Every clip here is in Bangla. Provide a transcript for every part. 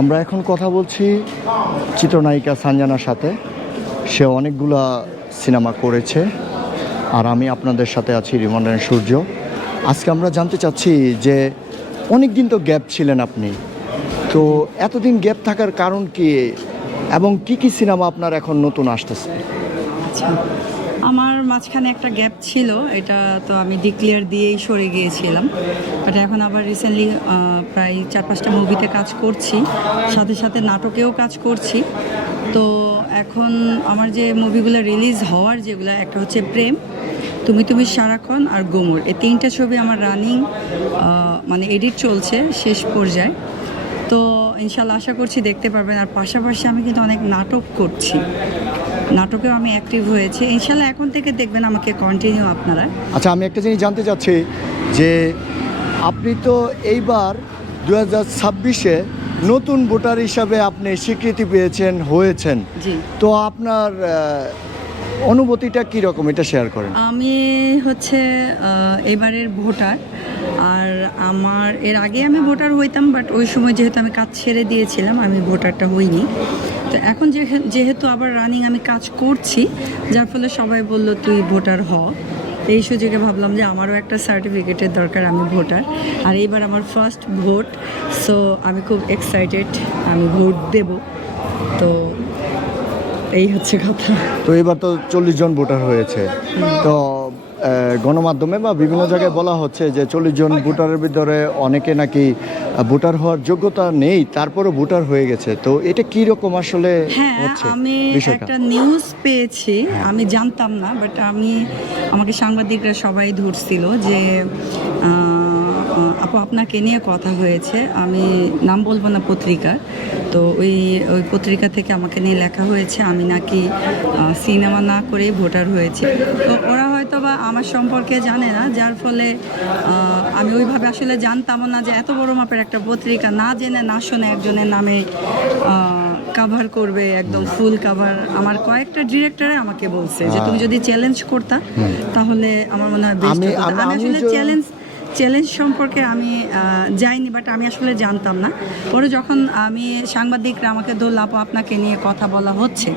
আমরা এখন কথা বলছি চিত্রনায়িকা সানজানার সাথে। সে অনেকগুলা সিনেমা করেছে, আর আমি আপনাদের সাথে আছি রিমনের সূর্য। আজকে আমরা জানতে চাচ্ছি যে অনেক দিন তো গ্যাপ ছিলেন আপনি, তো এতদিন গ্যাপ থাকার কারণ কি এবং কি কি সিনেমা আপনার এখন নতুন আসতেছে? আচ্ছা, আমার মাঝখানে একটা গ্যাপ ছিল, এটা তো আমি ডিক্লেয়ার দিয়েই সরে গিয়েছিলাম। বাট এখন আবার রিসেন্টলি প্রায় 4-5টা মুভিতে কাজ করছি, সাথে সাথে নাটকেও কাজ করছি। তো এখন আমার যে মুভিগুলো রিলিজ হওয়ার যেগুলো, একটা হচ্ছে প্রেম, তুমি তুমি সারাক্ষণ আর গোমর, এই 3টা ছবি আমার রানিং মানে এডিট চলছে শেষ পর্যায়ে। তো ইনশাল্লাহ আশা করছি দেখতে পারবেন। আর পাশাপাশি আমি কিন্তু অনেক নাটক করছি, নাটকেও আমি অ্যাক্টিভ হয়েছে। ইনশাল্লাহ এখন থেকে দেখবেন আমাকে কন্টিনিউ আপনারা। আচ্ছা, আমি একটা জিনিস জানতে চাচ্ছি যে আপনি তো এইবার 2026-এ নতুন ভোটার হিসাবে আপনি স্বীকৃতি পেয়েছেন হয়েছেন, জি, তো আপনার অনুভূতিটা কীরকম, এটা শেয়ার করেন। আমি হচ্ছে এবারের ভোটার। আর আমার এর আগে আমি ভোটার হইতাম, বাট ওই সময় যেহেতু আমি কাজ ছেড়ে দিয়েছিলাম, আমি ভোটারটা হইনি। তো এখন যেহেতু আবার রানিং আমি কাজ করছি, যার ফলে সবাই বলল তুই ভোটার হ। এই সুযোগে ভাবলাম যে আমারও একটা সার্টিফিকেটের দরকার, আমি ভোটার। আর এইবার আমার ফার্স্ট ভোট, সো আমি খুব এক্সাইটেড, আমি ভোট দেব। তো এই হচ্ছে কথা। তো এবার তো 40 জন ভোটার হয়েছে, তো গণমাধ্যমে বা বিভিন্ন জায়গায় বলা হচ্ছে যে 40 জন ভোটারের ভিতরে অনেকে নাকি ভোটার হওয়ার যোগ্যতা নেই, তারপরও ভোটার হয়ে গেছে। তো এটা কি রকম আসলে হচ্ছে? আমি একটা নিউজ পেয়েছি, আমি জানতাম না, বাট আমাকে সাংবাদিকরা সবাই ধরছিল যে আপু আপনাকে নিয়ে কথা হয়েছে, আমি নাম বলবো না পত্রিকার। তো ওই পত্রিকা থেকে আমাকে নিয়ে লেখা হয়েছে আমি নাকি সিনেমা না করেই ভোটার হয়েছে। তো ওরা হয়তো বা আমার সম্পর্কে জানে না, যার ফলে আমি ওইভাবে আসলে জানতামও না যে এত বড় মাপের একটা পত্রিকা না জেনে না শুনে একজনের নামে কাভার করবে, একদম ফুল কাভার। আমার কয়েকটা ডিরেক্টরে আমাকে বলছে যে তুমি যদি চ্যালেঞ্জ করতা তাহলে আমার মনে হয় বেস্ট হতো। আমি আসলে চ্যালেঞ্জ সম্পর্কে আমি যাইনি, বাট আমি আসলে জানতাম না। পরে যখন আমি সাংবাদিকরা আমাকে ধরল, আপু আপনাকে নিয়ে কথা বলা হচ্ছে,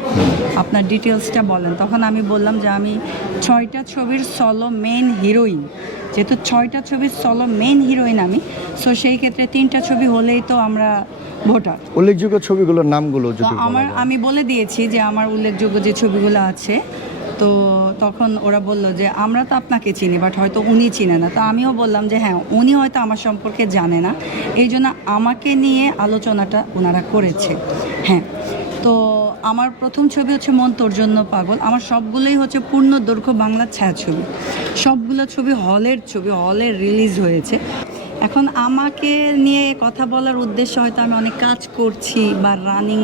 আপনার ডিটেলসটা বলেন, তখন আমি বললাম যে আমি 6টা ছবির সলো মেইন হিরোইন। যেহেতু 6টা ছবির সলো মেইন হিরোইন আমি, সো সেই ক্ষেত্রে 3টা ছবি হলেই তো আমরা ভোটার। উল্লেখযোগ্য ছবিগুলোর নামগুলো যদি আমি বলে দিয়েছি যে আমার উল্লেখযোগ্য যে ছবিগুলো আছে। তো তখন ওরা বলল যে আমরা তো আপনাকে চিনি, বাট হয়তো উনি চিনে না। তো আমিও বললাম যে হ্যাঁ, উনি হয়তো আমার সম্পর্কে জানে না, এই জন্য আমাকে নিয়ে আলোচনাটা ওনারা করেছে। হ্যাঁ, তো আমার প্রথম ছবি হচ্ছে মন তোর জন্য পাগল। আমার সবগুলোই হচ্ছে পূর্ণ দৈর্ঘ্য বাংলা ছায়াছবি, সবগুলো ছবি হলের রিলিজ হয়েছে। এখন আমাকে নিয়ে কথা বলার উদ্দেশ্য হয়তো আমি অনেক কাজ করছি বা রানিং,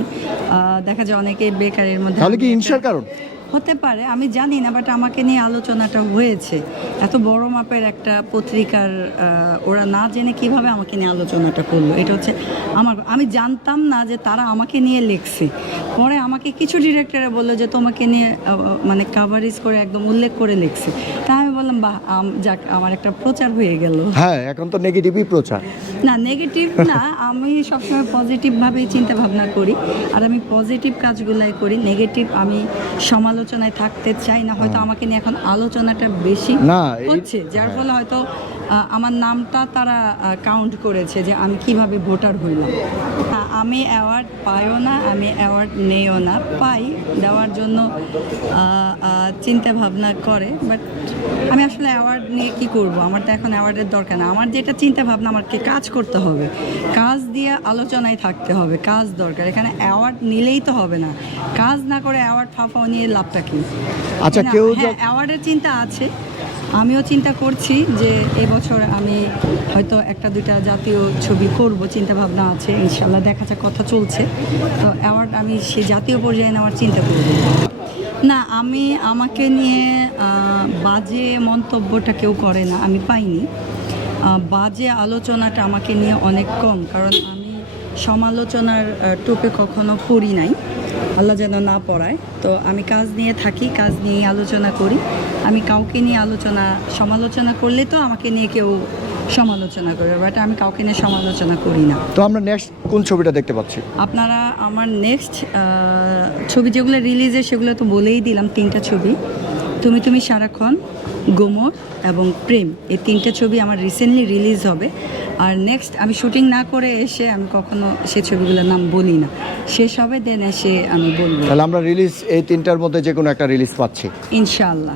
দেখা যায় অনেকে বেকারের মধ্যে। তাহলে কি হিংসার কারণ হতে পারে, আমি জানি না, বাট আমাকে নিয়ে আলোচনাটা হয়েছে। এত বড় মাপের একটা পত্রিকার ওরা না জেনে কিভাবে আমাকে নিয়ে আলোচনাটা করলো, এটা হচ্ছে আমি জানতাম না যে তারা আমাকে নিয়ে লিখছে। পরে আমাকে কিছু ডিরেক্টরে বললো যে তোমাকে নিয়ে মানে কাভারেজ করে একদম উল্লেখ করে লিখছে। তা আমি বললাম বাহ, যাক, আমার একটা প্রচার হয়ে গেল। হ্যাঁ, এখন তো নেগেটিভই প্রচার। না, নেগেটিভ না, আমি সবসময় পজিটিভভাবেই চিন্তা ভাবনা করি, আর আমি পজিটিভ কাজগুলাই করি। নেগেটিভ আমি সমালোচনায় থাকতে চাই না। হয়তো আমাকে নিয়ে এখন আলোচনাটা বেশি হচ্ছে, যার ফলে হয়তো আমার নামটা তারা কাউন্ট করেছে যে আমি কিভাবে ভোটার হইলাম। আমি অ্যাওয়ার্ড পাইও না, আমি অ্যাওয়ার্ড নেইও না, পাই দেওয়ার জন্য চিন্তা ভাবনা করে, বাট আমি আসলে অ্যাওয়ার্ড নিয়ে কি করব? আমার তো এখন অ্যাওয়ার্ডের দরকার না। আমার যেটা চিন্তা ভাবনা, আমাকে কাজ করতে হবে, কাজ দিয়ে আলোচনায় থাকতে হবে, কাজ দরকার। এখানে অ্যাওয়ার্ড নিলেই তো হবে না, কাজ না করে অ্যাওয়ার্ড ফাফাও নিয়ে লাভটা কি? আচ্ছা, হ্যাঁ, অ্যাওয়ার্ডের চিন্তা আছে, আমিও চিন্তা করছি যে এবছর আমি হয়তো 1-2টা জাতীয় ছবি করব, চিন্তা ভাবনা আছে, ইনশাল্লাহ দেখা যাক, কথা চলছে। তো অ্যাওয়ার্ড আমি সেই জাতীয় পর্যায়ে নেওয়ার চিন্তা করব না। আমাকে নিয়ে বাজে মন্তব্যটা কেউ করে না, আমি পাইনি। বাজে আলোচনাটা আমাকে নিয়ে অনেক কম, কারণ আমি সমালোচনার টোপে কখনো পড়ি নাই, আল্লাহ যেন না পড়ায়। তো আমি কাজ নিয়ে থাকি, কাজ নিয়ে আলোচনা করি। আমি কাউকে নিয়ে সমালোচনা করলে তো আমাকে নিয়ে কেউ সমালোচনা করে, বাট আমি কাউকে নিয়ে সমালোচনা করি না। তো আমরা নেক্সট কোন ছবিটা দেখতে পাচ্ছি? আপনারা আমার নেক্সট ছবি যেগুলো রিলিজে সেগুলো তো বলেই দিলাম, 3টা ছবি, তুমি তুমি সারাক্ষণ, গোমর এবং প্রেম, এই 3টে ছবি আমার রিসেন্টলি রিলিজ হবে। আর নেক্সট আমি শুটিং না করে এসে আমি কখনো সে ছবিগুলোর নাম বলি না, শেষ হবে দেন এসে আমি বলবো। তাহলে আমরা রিলিজ এই 3টার মধ্যে যে কোনো একটা রিলিজ পাচ্ছি ইনশাআল্লাহ।